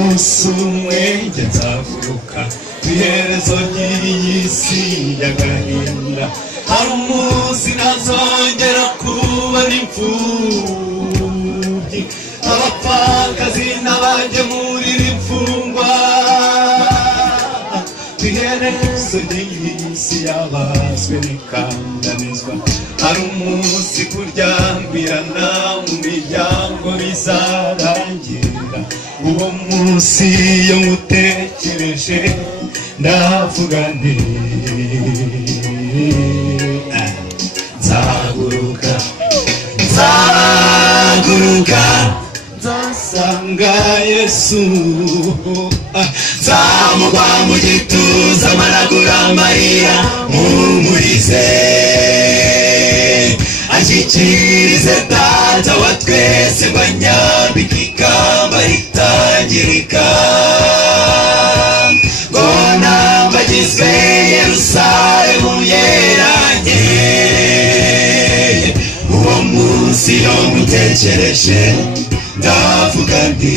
umunsi umwe njye nzaguruka iherezo ry'iyi si y'agahinda. Hari umunsi ntazongera kubona imfubyi, abapfakazi n'abagemurira imfungwa. Iherezo ry'iyi si y'abazwe n'ikandamizwa. Hari umunsi kuryambirana mu miryango bizarangira. Uwo munsi iyo ngutekereje ndavuga nti nzaguruka, nzaguruka nzasanga Yesu. Nzamugwa mu gituza amanagura amarira mpumurize, anshyikirize Data wa twese ngo anyambike ikamba ritangirika, ngo nambagize Yerusalemu yeranye. Uwo munsi iyo ngutekereje ndavuga nti